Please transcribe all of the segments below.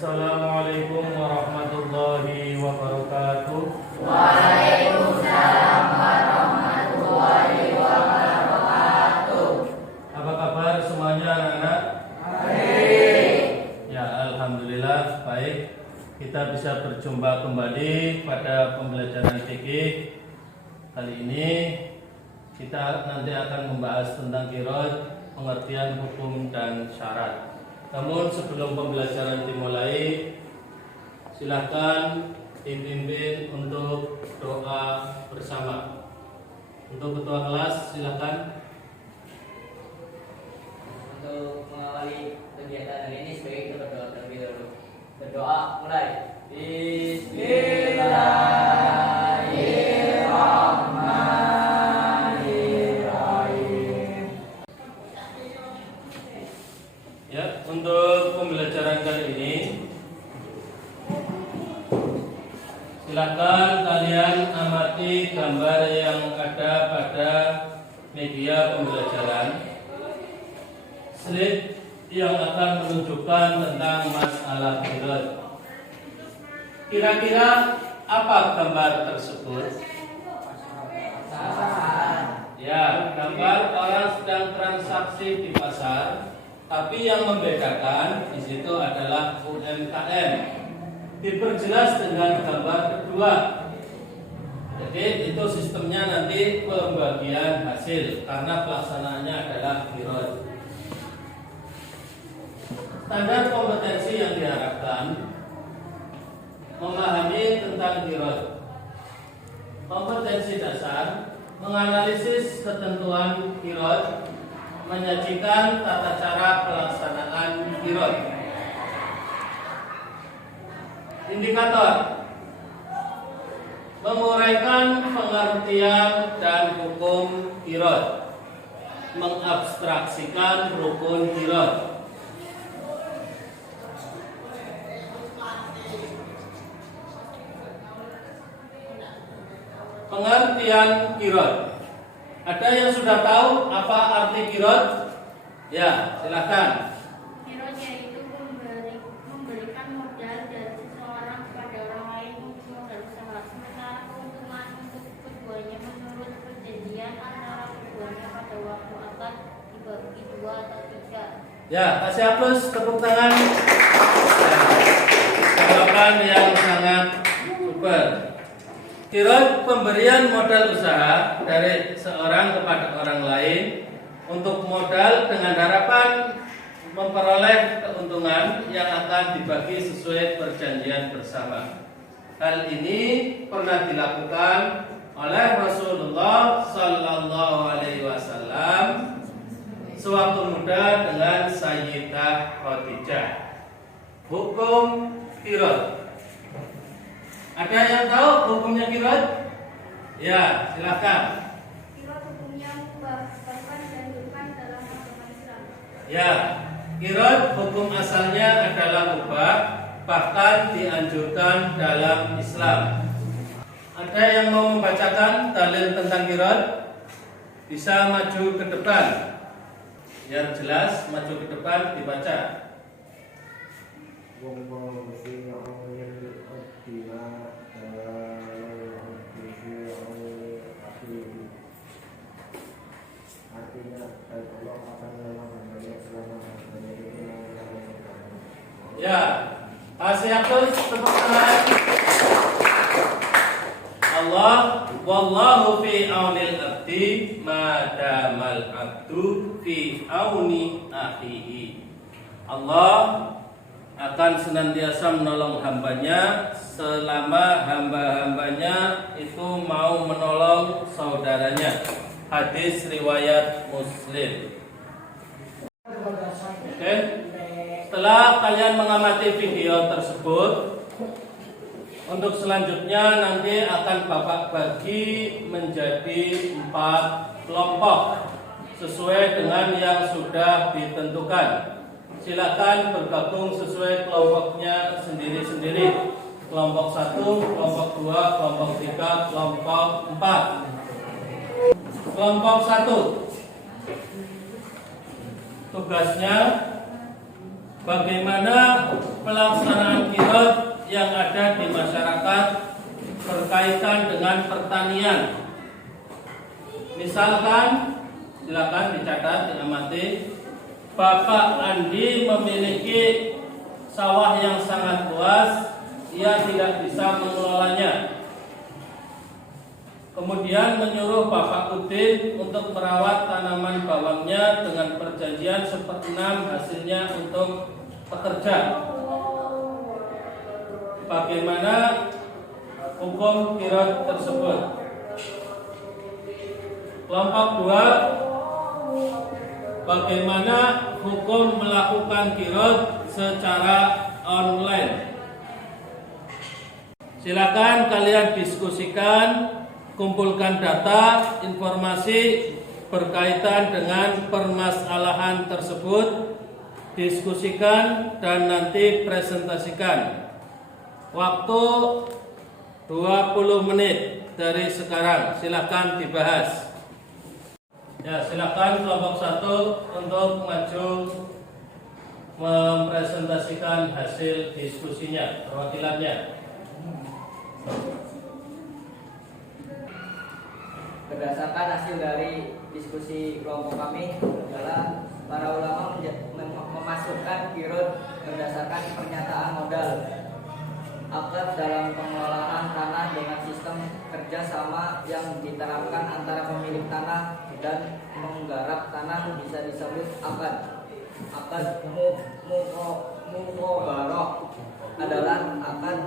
Assalamualaikum warahmatullahi wabarakatuh. Waalaikumsalam warahmatullahi wabarakatuh. Apa kabar semuanya anak-anak? Baik. Ya, alhamdulillah baik. Kita bisa berjumpa kembali pada pembelajaran fikih. Kali ini kita nanti akan membahas tentang qiraat, pengertian hukum dan syarat. Namun sebelum pembelajaran dimulai, silakan dipimpin untuk doa bersama. Untuk ketua kelas silakan. Untuk mengawali kegiatan hari ini sebaiknya kita berdoa terlebih dahulu. Berdoa mulai. Bismillahirrahmanirrahim. Ya, untuk pembelajaran kali ini silakan kalian amati gambar yang ada pada media pembelajaran. Slide yang akan menunjukkan tentang masalah qiraat. Kira-kira apa gambar tersebut? Ya, gambar orang sedang transaksi di pasar, tapi yang membedakan di situ adalah UMKM. Diperjelas dengan gambar kedua. Jadi itu sistemnya nanti pembagian hasil karena pelaksanaannya adalah qiraat. Standar kompetensi yang diharapkan memahami tentang qiraat. Kompetensi dasar menganalisis ketentuan qiraat, menyajikan tata cara pelaksanaan qiraat. Indikator menguraikan pengertian dan hukum qiraat, mengabstraksikan rukun qiraat. Pengertian qiraat. Ada yang sudah tahu apa arti qiraat? Ya, silakan. Qiraat yaitu memberikan modal dari seseorang kepada orang lain untuk modal usaha. Sementara keuntungan untuk keduanya menurut perjanjian antara keduanya pada waktu akad dibagi 2 atau 3. Ya, kasih aplaus, tepuk tangan. Jawaban yang sangat super. Qiraat pemberian modal usaha dari seorang kepada orang lain untuk modal dengan harapan memperoleh keuntungan yang akan dibagi sesuai perjanjian bersama. Hal ini pernah dilakukan oleh Rasulullah Sallallahu Alaihi Wasallam sewaktu muda dengan Sayyidah Khadijah. Hukum qiraat. Ada yang tahu hukumnya qiraat? Ya, silakan. Qiraat hukumnya mubah, bahkan dianjurkan dalam agama Islam. Ya, qiraat hukum asalnya adalah mubah, bahkan dianjurkan dalam Islam. Ada yang mau membacakan dalil tentang qiraat? Bisa maju ke depan. Biar jelas, maju ke depan dibaca. Ya, kasih aplaus, tepuk tangan. Allah, wallahu fi aunil abdi ma damal abdu fi auni akhihi. Allah akan senantiasa menolong hambanya selama hamba-hambanya itu mau menolong saudaranya. Hadis riwayat Muslim. Oke. Setelah kalian mengamati video tersebut, untuk selanjutnya nanti akan Bapak bagi menjadi 4 kelompok sesuai dengan yang sudah ditentukan. Silakan bergabung sesuai kelompoknya sendiri-sendiri. Kelompok 1, kelompok 2, kelompok 3, kelompok 4. Kelompok 1. Tugasnya bagaimana pelaksanaan kirot yang ada di masyarakat berkaitan dengan pertanian. Misalkan, silakan dicatat, diamati, Bapak Andi memiliki sawah yang sangat luas, ia tidak bisa mengelolanya. Kemudian menyuruh Bapak Udin untuk merawat tanaman bawangnya dengan perjanjian 1/6 hasilnya untuk pekerja. Bagaimana hukum kirot tersebut? Kelompok 2, bagaimana hukum melakukan kirot secara online? Silakan kalian diskusikan, kumpulkan data, informasi berkaitan dengan permasalahan tersebut, diskusikan dan nanti presentasikan. Waktu 20 menit dari sekarang, silakan dibahas. Ya, silakan kelompok 1 untuk maju mempresentasikan hasil diskusinya, perwakilannya. Berdasarkan hasil dari diskusi kelompok kami adalah para ulama memasukkan kirot berdasarkan pernyataan modal, akad dalam pengelolaan tanah dengan sistem kerjasama yang diterapkan antara pemilik tanah dan menggarap tanah bisa disebut akad. Akad mukobarok adalah akad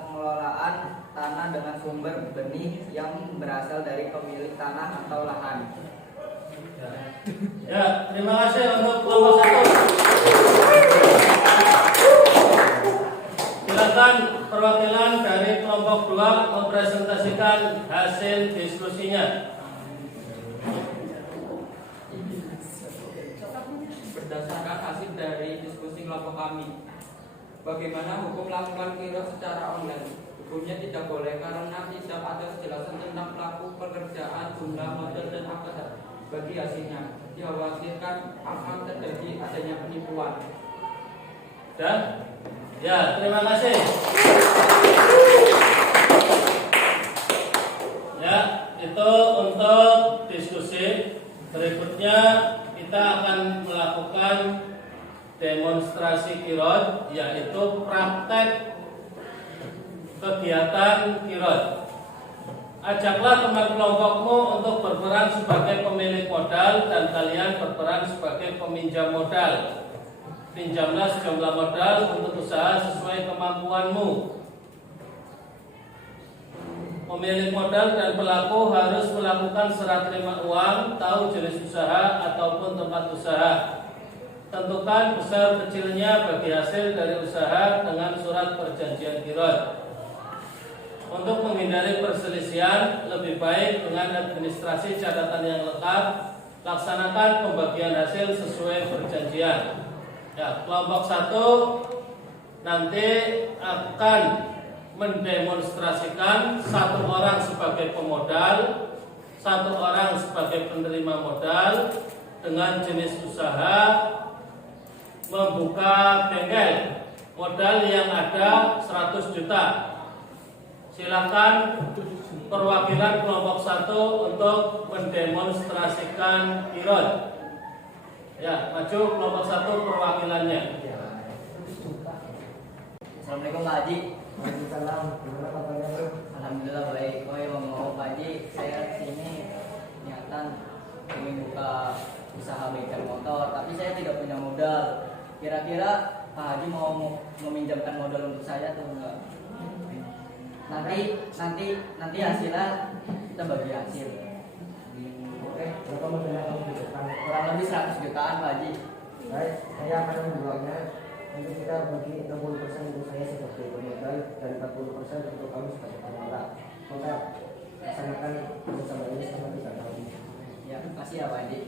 pengelolaan tanah dengan sumber benih yang berasal dari pemilik tanah atau lahan. Ya, terima kasih untuk kelompok 1. Silakan perwakilan dari kelompok 2 mempresentasikan hasil diskusinya. Berdasarkan hasil dari diskusi kelompok kami, bagaimana hukum melakukan kirot secara online? Hukumnya tidak boleh karena tidak ada kejelasan tentang pelaku pekerjaan, jumlah modal dan akad bagi hasilnya. Dikhawatirkan akan terjadi adanya penipuan. Dan ya, terima kasih. Ya, itu untuk diskusi. Berikutnya kita akan melakukan demonstrasi kirot, yaitu praktek kegiatan kirot. Ajaklah teman kelompokmu untuk berperan sebagai pemilik modal dan kalian berperan sebagai peminjam modal. Pinjamlah sejumlah modal untuk usaha sesuai kemampuanmu. Pemilik modal dan pelaku harus melakukan serah terima uang, tahu jenis usaha ataupun tempat usaha. Tentukan besar kecilnya bagi hasil dari usaha dengan surat perjanjian kirot. Untuk menghindari perselisihan, lebih baik dengan administrasi catatan yang lengkap, laksanakan pembagian hasil sesuai perjanjian. Ya, kelompok 1 nanti akan mendemonstrasikan 1 orang sebagai pemodal, 1 orang sebagai penerima modal dengan jenis usaha membuka bengkel. Modal yang ada 100 juta. Silakan perwakilan kelompok 1 untuk mendemonstrasikan kirot. Ya, maju kelompok 1 perwakilannya. Assalamualaikum Pak Haji. Waalaikumsalam. Gimana kabarnya, Bro? Alhamdulillah baik. Oh ya, mau Pak Haji, saya sini niatan ingin buka usaha bengkel motor, tapi saya tidak punya modal. Kira-kira Pak Haji mau meminjamkan modal untuk saya atau enggak? Nanti hasilnya kita bagi hasil. Oke, berapa modal yang kamu butuhkan? Kurang lebih 100 jutaan Pak Haji. Baik, saya akan menjualnya. Nanti kita bagi 60% untuk saya sebagai pemodal dan 40% untuk kamu sebagai pengelola. Maka laksanakan bersama ini selama 3 tahun. Ya, makasih ya Pak Haji.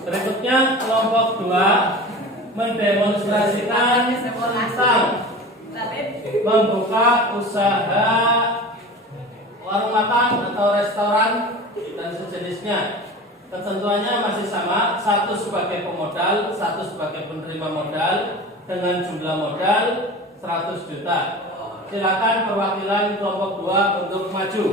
Berikutnya kelompok 2 mendemonstrasikan tentang membuka usaha warung makan atau restoran dan sejenisnya. Ketentuannya masih sama, satu sebagai pemodal, satu sebagai penerima modal dengan jumlah modal 100 juta. Silakan perwakilan kelompok 2 untuk maju.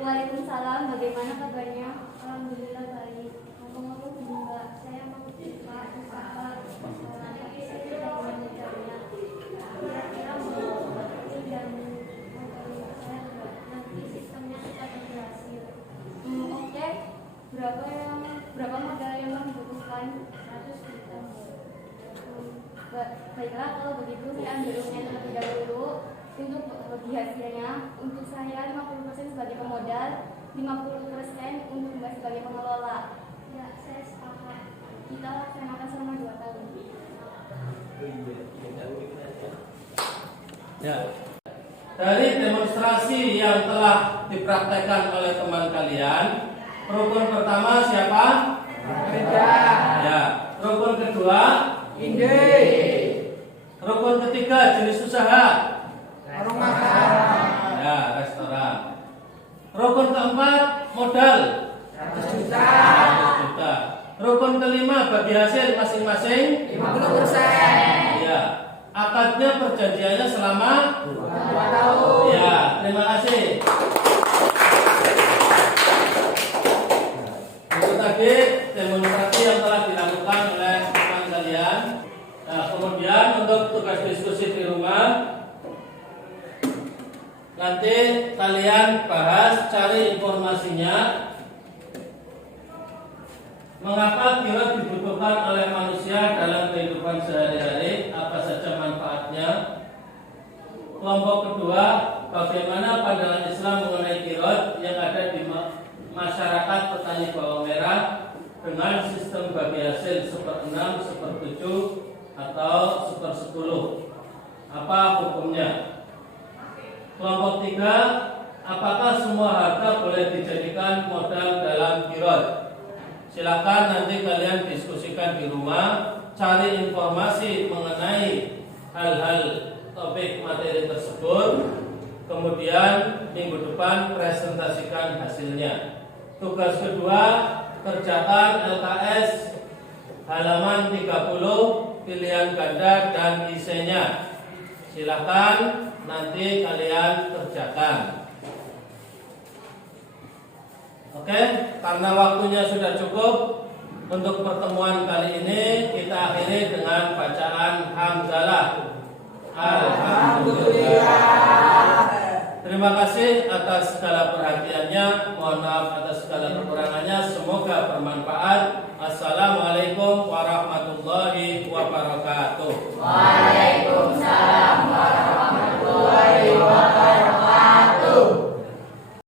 Waalaikumsalam, bagaimana kabarnya? Alhamdulillah baik. Ngomong-ngomong enggak, saya mau buka usaha tapi saya tidak punya modalnya. Kira-kira mau dan modal saya enggak, nanti sistemnya sudah berhasil. Oke, berapa modal yang membutuhkan? 100 juta. Baiklah, kalau begitu saya ambil unit terlebih dahulu. Untuk bagi hasilnya, untuk saya 50% sebagai pemodal, 50% untuk Mbak sebagai pengelola. Ya, saya sepakat. Kita laksanakan selama 2 tahun. Ya. Dari demonstrasi yang telah dipraktekkan oleh teman kalian, rukun pertama siapa? Ya. Rukun kedua? Inde. Rukun ketiga jenis usaha? Warung makan. Ya, restoran. Rukun keempat modal 100 juta. 100 juta. Rukun kelima bagi hasil masing-masing 50%. ya. Akadnya perjanjiannya selama 2 tahun. ya. Terima kasih. Itu tadi demonstrasi yang telah dilakukan oleh teman kalian. Nah, kemudian untuk tugas diskusi di rumah, nanti kalian bahas, cari informasinya. Mengapa kirot dibutuhkan oleh manusia dalam kehidupan sehari-hari? Apa saja manfaatnya? Kelompok kedua, bagaimana pandangan Islam mengenai kirot yang ada di masyarakat petani bawang merah dengan sistem bagi hasil 1/6, 1/7 atau 1/10? Apa hukumnya? Kelompok 3, apakah semua harta boleh dijadikan modal dalam kirot? Silakan nanti kalian diskusikan di rumah, cari informasi mengenai hal-hal topik materi tersebut, kemudian minggu depan presentasikan hasilnya. Tugas kedua, kerjakan LKS halaman 30, pilihan ganda dan isinya. Silakan nanti kalian kerjakan. Oke, karena waktunya sudah cukup untuk pertemuan kali ini, kita akhiri dengan bacaan hamdalah. Alhamdulillah. Terima kasih atas segala perhatiannya. Mohon maaf atas segala kekurangannya. Semoga bermanfaat. Assalamualaikum warahmatullahi wabarakatuh.